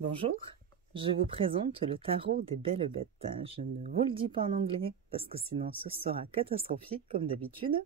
Bonjour, je vous présente le tarot des belles bêtes. Je ne vous le dis pas en anglais parce que sinon ce sera catastrophique comme d'habitude.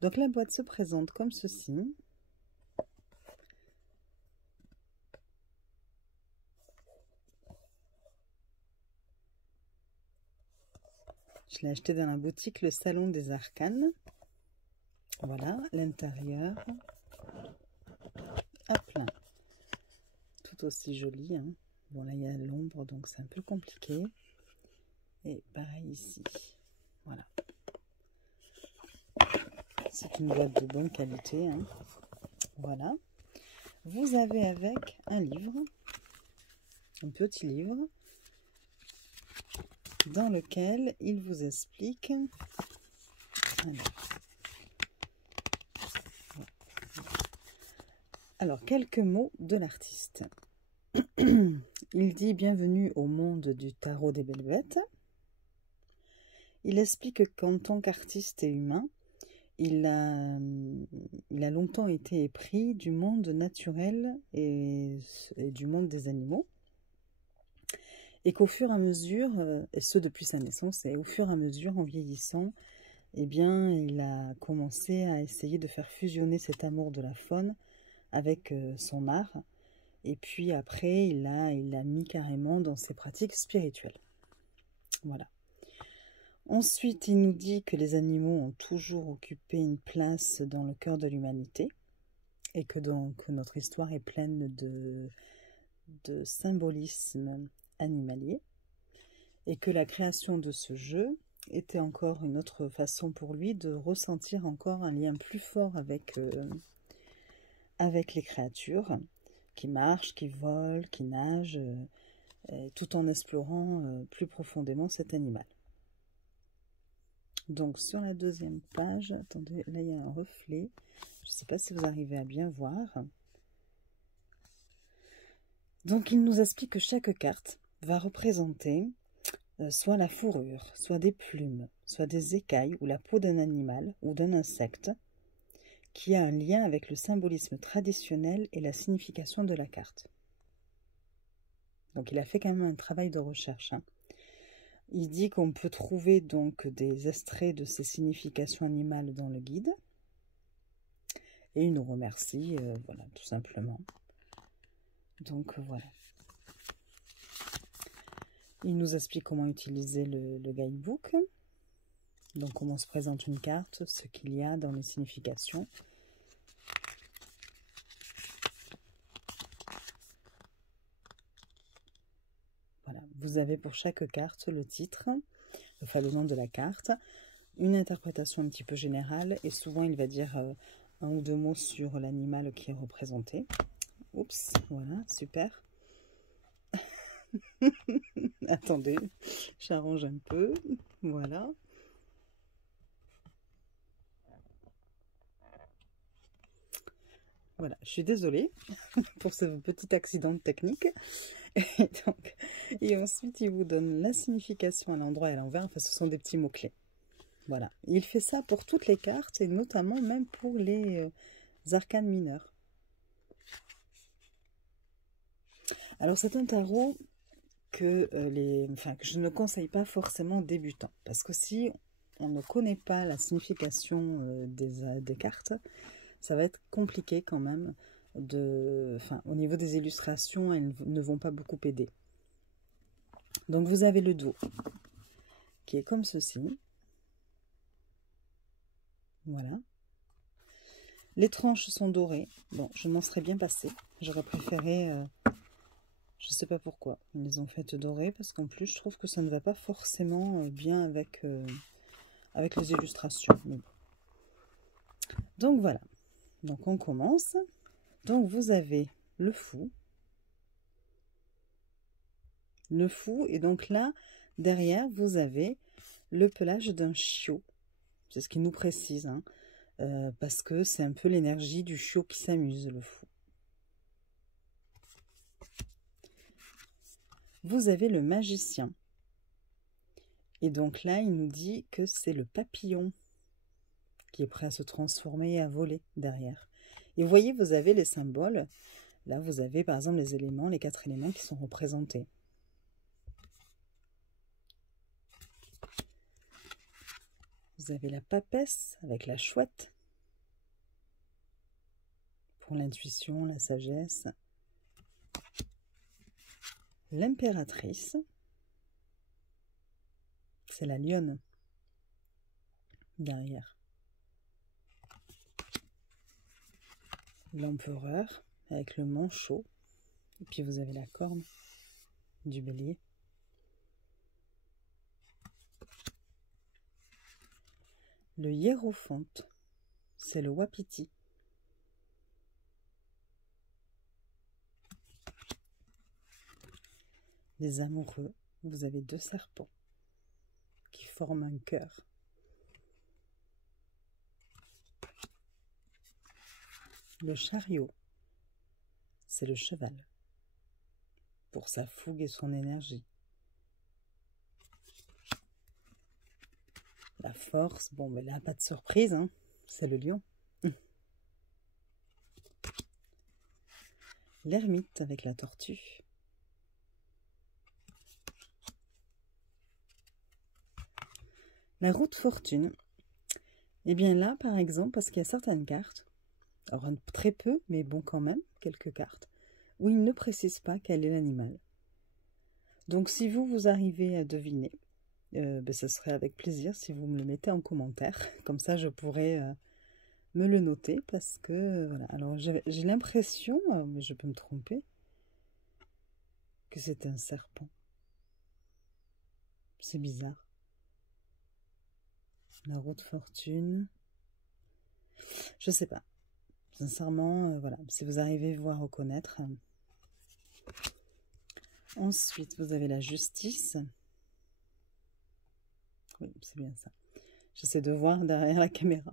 Donc la boîte se présente comme ceci. Je l'ai acheté dans la boutique Le Salon des Arcanes. Voilà l'intérieur. Hop là. Tout aussi joli. Hein. Bon là il y a l'ombre donc c'est un peu compliqué. Et pareil ici. Voilà. C'est une boîte de bonne qualité. Hein. Voilà. Vous avez avec un livre. Un petit livre. Dans lequel il vous explique alors quelques mots de l'artiste. Il dit bienvenue au monde du tarot des belles bêtes. Il explique qu'en tant qu'artiste et humain, il a longtemps été épris du monde naturel et du monde des animaux. Et qu'au fur et à mesure, et ce depuis sa naissance, et au fur et à mesure, en vieillissant, eh bien, il a commencé à essayer de faire fusionner cet amour de la faune avec son art. Et puis après, il l'a mis carrément dans ses pratiques spirituelles. Voilà. Ensuite, il nous dit que les animaux ont toujours occupé une place dans le cœur de l'humanité et que donc notre histoire est pleine de symbolisme animalier et que la création de ce jeu était encore une autre façon pour lui de ressentir encore un lien plus fort avec les créatures qui marchent, qui volent, qui nagent, tout en explorant plus profondément cet animal. Donc sur la deuxième page, attendez, là il y a un reflet, je ne sais pas si vous arrivez à bien voir. Donc il nous explique que chaque carte va représenter soit la fourrure, soit des plumes, soit des écailles ou la peau d'un animal ou d'un insecte qui a un lien avec le symbolisme traditionnel et la signification de la carte. Donc il a fait quand même un travail de recherche. Hein. Il dit qu'on peut trouver donc des extraits de ces significations animales dans le guide. Et il nous remercie, voilà, tout simplement. Donc voilà. Il nous explique comment utiliser le guidebook. Donc comment se présente une carte, ce qu'il y a dans les significations. Voilà, vous avez pour chaque carte le titre, enfin le nom de la carte, une interprétation un petit peu générale et souvent il va dire un ou deux mots sur l'animal qui est représenté. Oups, voilà, super. Attendez, j'arrange un peu, voilà. Voilà, je suis désolée pour ce petit accident technique. Et ensuite, il vous donne la signification à l'endroit et à l'envers. Enfin, ce sont des petits mots-clés. Voilà. Il fait ça pour toutes les cartes et notamment même pour les arcanes mineurs. Alors, c'est un tarot que, que je ne conseille pas forcément aux débutants. Parce que si on ne connaît pas la signification des cartes, ça va être compliqué quand même. Au niveau des illustrations, elles ne vont pas beaucoup aider. Donc vous avez le dos qui est comme ceci. Voilà. Les tranches sont dorées. Bon, je m'en serais bien passée. J'aurais préféré, je ne sais pas pourquoi, ils les ont faites dorées parce qu'en plus je trouve que ça ne va pas forcément bien avec les illustrations. Mais bon. Donc voilà. Donc on commence. Donc vous avez le fou. Le fou, et donc là, derrière, vous avez le pelage d'un chiot. C'est ce qu'il nous précise, hein, parce que c'est un peu l'énergie du chiot qui s'amuse, le fou. Vous avez le magicien. Et donc là, il nous dit que c'est le papillon qui est prêt à se transformer et à voler derrière. Et vous voyez, vous avez les symboles Là, vous avez par exemple les éléments, les 4 éléments qui sont représentés. Vous avez la papesse avec la chouette pour l'intuition, la sagesse. L'impératrice, c'est la lionne derrière. L'empereur avec le manchot. Et puis vous avez la corne du bélier. Le hiérophante, c'est le wapiti. Les amoureux, vous avez 2 serpents qui forment un cœur. Le chariot, c'est le cheval pour sa fougue et son énergie. La force, bon, mais là, pas de surprise, hein, c'est le lion. L'ermite avec la tortue. La roue de fortune. Et bien là, par exemple, parce qu'il y a certaines cartes, alors très peu, mais bon quand même, quelques cartes, où il ne précise pas quel est l'animal. Donc si vous arrivez à deviner, ce serait avec plaisir si vous me le mettez en commentaire. Comme ça, je pourrais me le noter parce que, voilà. Alors, j'ai l'impression, mais je peux me tromper, que c'est un serpent. C'est bizarre. La roue de fortune. Je sais pas. Sincèrement, voilà. Si vous arrivez à reconnaître. Ensuite, vous avez la justice. Oui, c'est bien ça. J'essaie de voir derrière la caméra.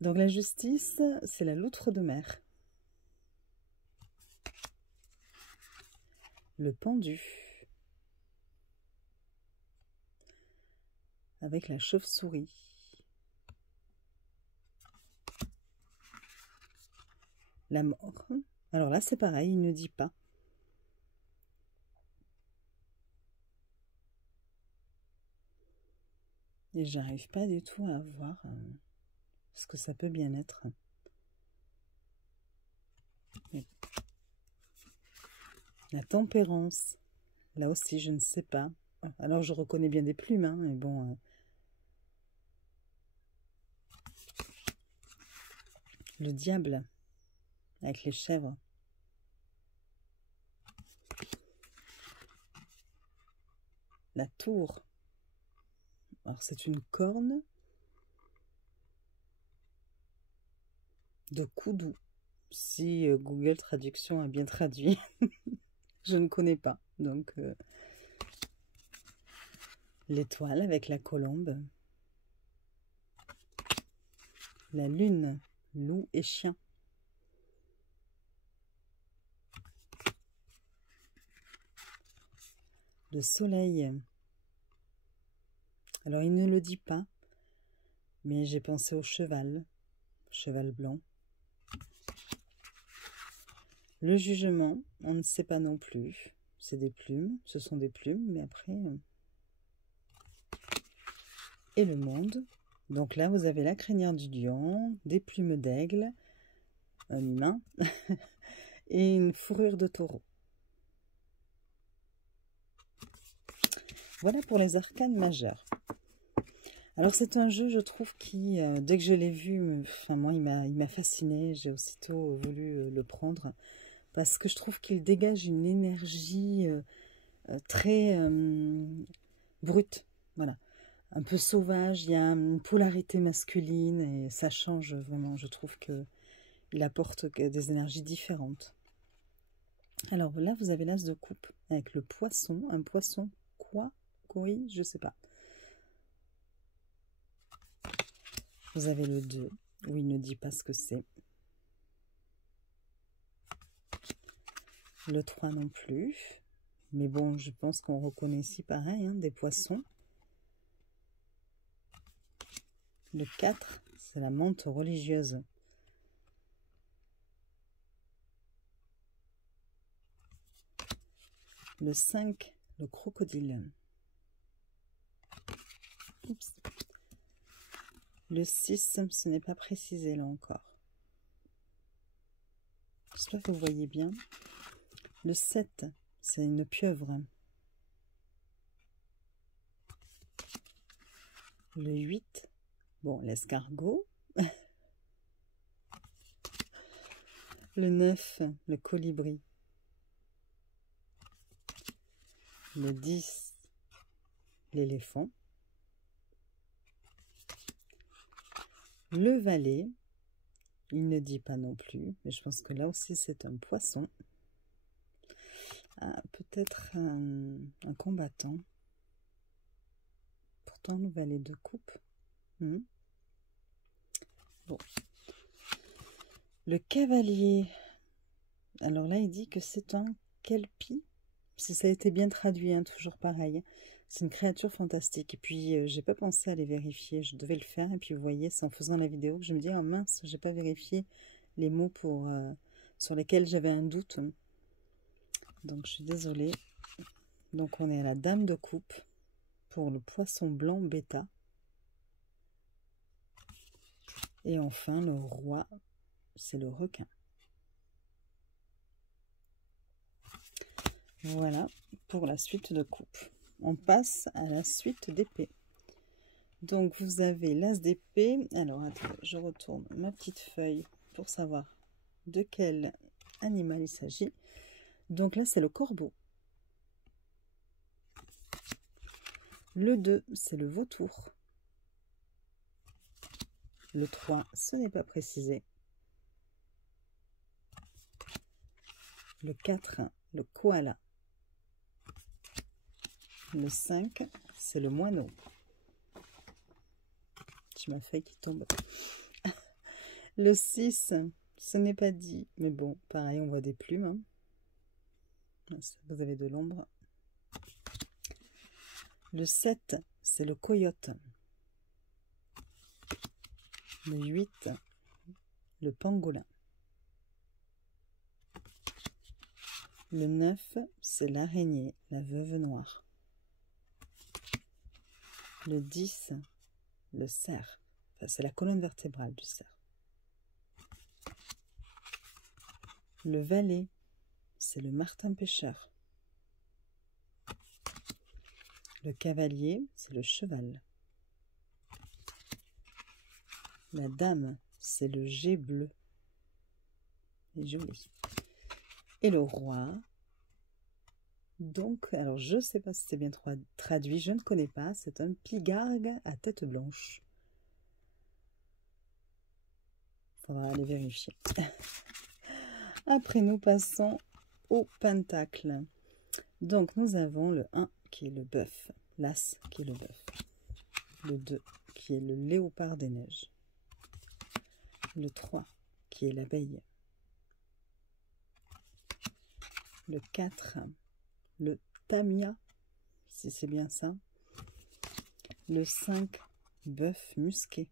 Donc la justice, c'est la loutre de mer. Le pendu. Avec la chauve-souris. La mort. Alors là, c'est pareil, il ne dit pas. Et j'arrive pas du tout à voir ce que ça peut bien être. La tempérance. Là aussi, je ne sais pas. Alors, je reconnais bien des plumes, hein, mais bon. Le diable, avec les chèvres. La tour. Alors, c'est une corne de Koudou. Si Google Traduction a bien traduit. Je ne connais pas. Donc, l'étoile avec la colombe. La lune, loup et chien. Le soleil. Alors, il ne le dit pas, mais j'ai pensé au cheval blanc. Le jugement, on ne sait pas non plus. C'est des plumes, ce sont des plumes, mais après... Et le monde. Donc là, vous avez la crinière du lion, des plumes d'aigle, un humain et une fourrure de taureau. Voilà pour les arcanes majeures. Alors c'est un jeu, je trouve, qui, dès que je l'ai vu, enfin moi, il m'a fasciné. J'ai aussitôt voulu le prendre parce que je trouve qu'il dégage une énergie très brute, voilà, un peu sauvage. Il y a une polarité masculine et ça change vraiment. Je trouve que il apporte des énergies différentes. Alors là, vous avez l'as de coupe avec le poisson, un poisson quoi, koi, je sais pas. Vous avez le 2, où il ne dit pas ce que c'est. Le 3 non plus. Mais bon, je pense qu'on reconnaît ici pareil, hein, des poissons. Le 4, c'est la menthe religieuse. Le 5, le crocodile. Oups. Le 6, ce n'est pas précisé là encore. J'espère que vous voyez bien. Le 7, c'est une pieuvre. Le 8, bon, l'escargot. Le 9, le colibri. Le 10, l'éléphant. Le valet, il ne dit pas non plus, mais je pense que là aussi c'est un poisson. Ah, peut-être un combattant. Pourtant le valet de coupe. Bon. Le cavalier, alors là il dit que c'est un kelpie, si ça a été bien traduit, hein, toujours pareil. C'est une créature fantastique. Et puis j'ai pas pensé à les vérifier, je devais le faire. Et puis vous voyez, c'est en faisant la vidéo que je me dis, oh mince, j'ai pas vérifié les mots sur lesquels j'avais un doute. Donc je suis désolée. Donc on est à la dame de coupe pour le poisson blanc bêta. Et enfin le roi, c'est le requin. Voilà pour la suite de coupe. On passe à la suite d'épée. Donc vous avez l'as d'épée. Alors attendez, je retourne ma petite feuille pour savoir de quel animal il s'agit. Donc là c'est le corbeau. Le 2, c'est le vautour. Le 3, ce n'est pas précisé. Le 4, le koala. Le 5, c'est le moineau. J'ai ma feuille qui tombe. Le 6, ce n'est pas dit. Mais bon, pareil, on voit des plumes. Hein. Vous avez de l'ombre. Le 7, c'est le coyote. Le 8, le pangolin. Le 9, c'est l'araignée, la veuve noire. Le 10, le cerf. Enfin, c'est la colonne vertébrale du cerf. Le valet, c'est le martin pêcheur. Le cavalier, c'est le cheval. La dame, c'est le jet bleu. C'est joli. Et le roi, donc, alors je ne sais pas si c'est bien traduit, je ne connais pas, c'est un pigargue à tête blanche. Il faudra aller vérifier. Après, nous passons au pentacle. Donc, nous avons le 1 qui est le bœuf, l'as qui est le bœuf, le 2 qui est le léopard des neiges, le 3 qui est l'abeille, le 4, le tamia, si c'est bien ça, le 5, bœuf musqué,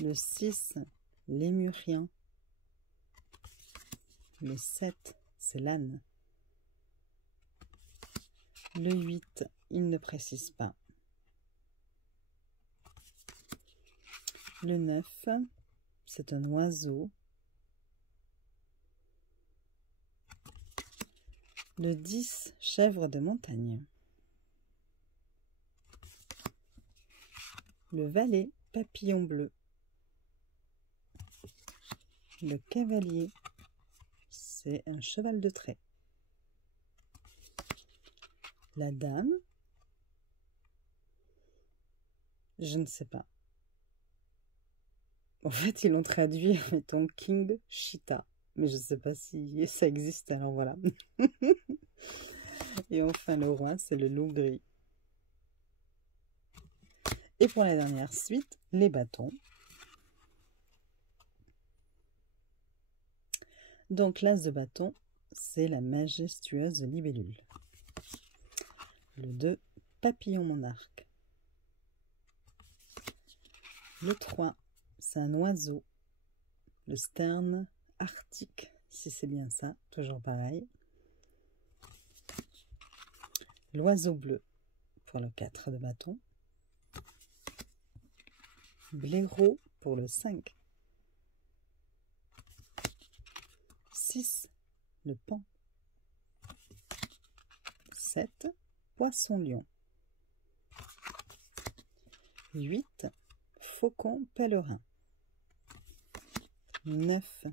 le 6, lémurien, le 7, c'est l'âne, le 8, il ne précise pas, le 9, c'est un oiseau, le 10, chèvre de montagne, le valet, papillon bleu, le cavalier, c'est un cheval de trait, la dame, je ne sais pas. En fait, ils l'ont traduit, mettons, King Cheetah. Mais je ne sais pas si ça existe, alors voilà. Et enfin, le roi, c'est le loup gris. Et pour la dernière suite, les bâtons. Donc, l'as de bâton, c'est la majestueuse libellule. Le 2, papillon monarque. Le 3, c'est un oiseau, le sterne arctique si c'est bien ça, toujours pareil. L'oiseau bleu pour le 4 de bâton. Blaireau pour le 5. 6, le paon. 7, poisson-lion. 8, faucon pèlerin. 9,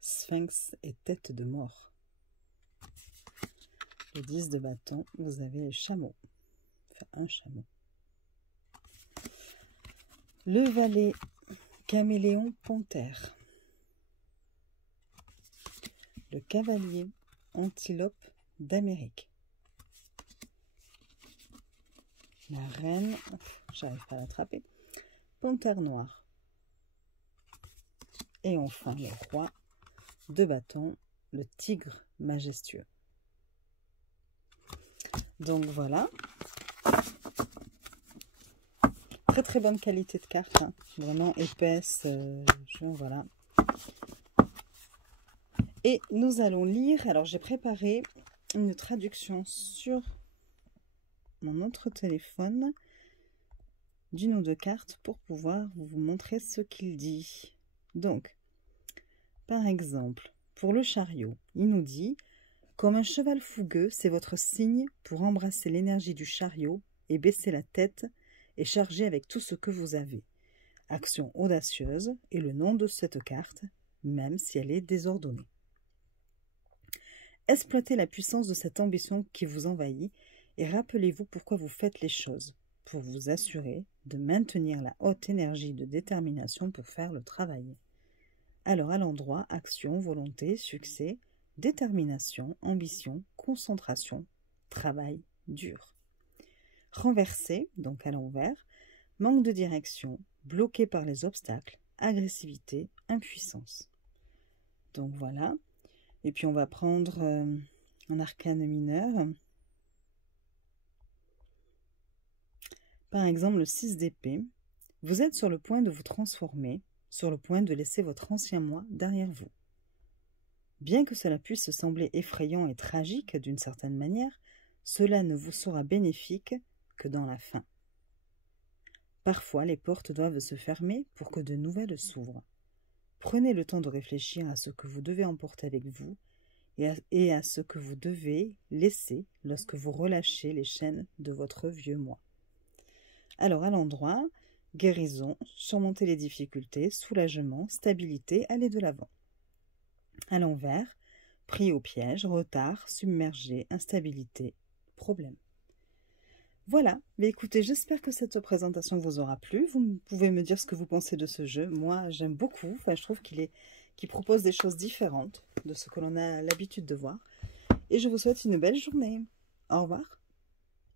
sphinx et tête de mort. Le 10 de bâton, vous avez le chameau. Enfin, un chameau. Le valet, caméléon panthère. Le cavalier, antilope d'Amérique. La reine, j'arrive pas à l'attraper, panthère noire. Et enfin le roi de bâton, le tigre majestueux. Donc voilà. Très très bonne qualité de carte, hein. Vraiment épaisse, voilà. Et nous allons lire, alors j'ai préparé une traduction sur mon autre téléphone d'une ou deux cartes pour pouvoir vous montrer ce qu'il dit. Donc, par exemple, pour le chariot, il nous dit « Comme un cheval fougueux, c'est votre signe pour embrasser l'énergie du chariot et baisser la tête et charger avec tout ce que vous avez. Action audacieuse est le nom de cette carte, même si elle est désordonnée. Exploitez la puissance de cette ambition qui vous envahit et rappelez-vous pourquoi vous faites les choses, pour vous assurer de maintenir la haute énergie de détermination pour faire le travail. Alors à l'endroit, action, volonté, succès, détermination, ambition, concentration, travail dur. Renversé, donc à l'envers, manque de direction, bloqué par les obstacles, agressivité, impuissance. Donc voilà. Et puis on va prendre un arcane mineur. Par exemple, le 6 d'épée. Vous êtes sur le point de vous transformer, sur le point de laisser votre ancien moi derrière vous. Bien que cela puisse sembler effrayant et tragique d'une certaine manière, cela ne vous sera bénéfique que dans la fin. Parfois, les portes doivent se fermer pour que de nouvelles s'ouvrent. Prenez le temps de réfléchir à ce que vous devez emporter avec vous et à ce que vous devez laisser lorsque vous relâchez les chaînes de votre vieux moi. Alors à l'endroit, guérison, surmonter les difficultés, soulagement, stabilité, aller de l'avant. À l'envers, pris au piège, retard, submergé, instabilité, problème. Voilà, mais écoutez, j'espère que cette présentation vous aura plu. Vous pouvez me dire ce que vous pensez de ce jeu. Moi, j'aime beaucoup. Enfin, je trouve qu'il propose des choses différentes de ce que l'on a l'habitude de voir. Et je vous souhaite une belle journée. Au revoir.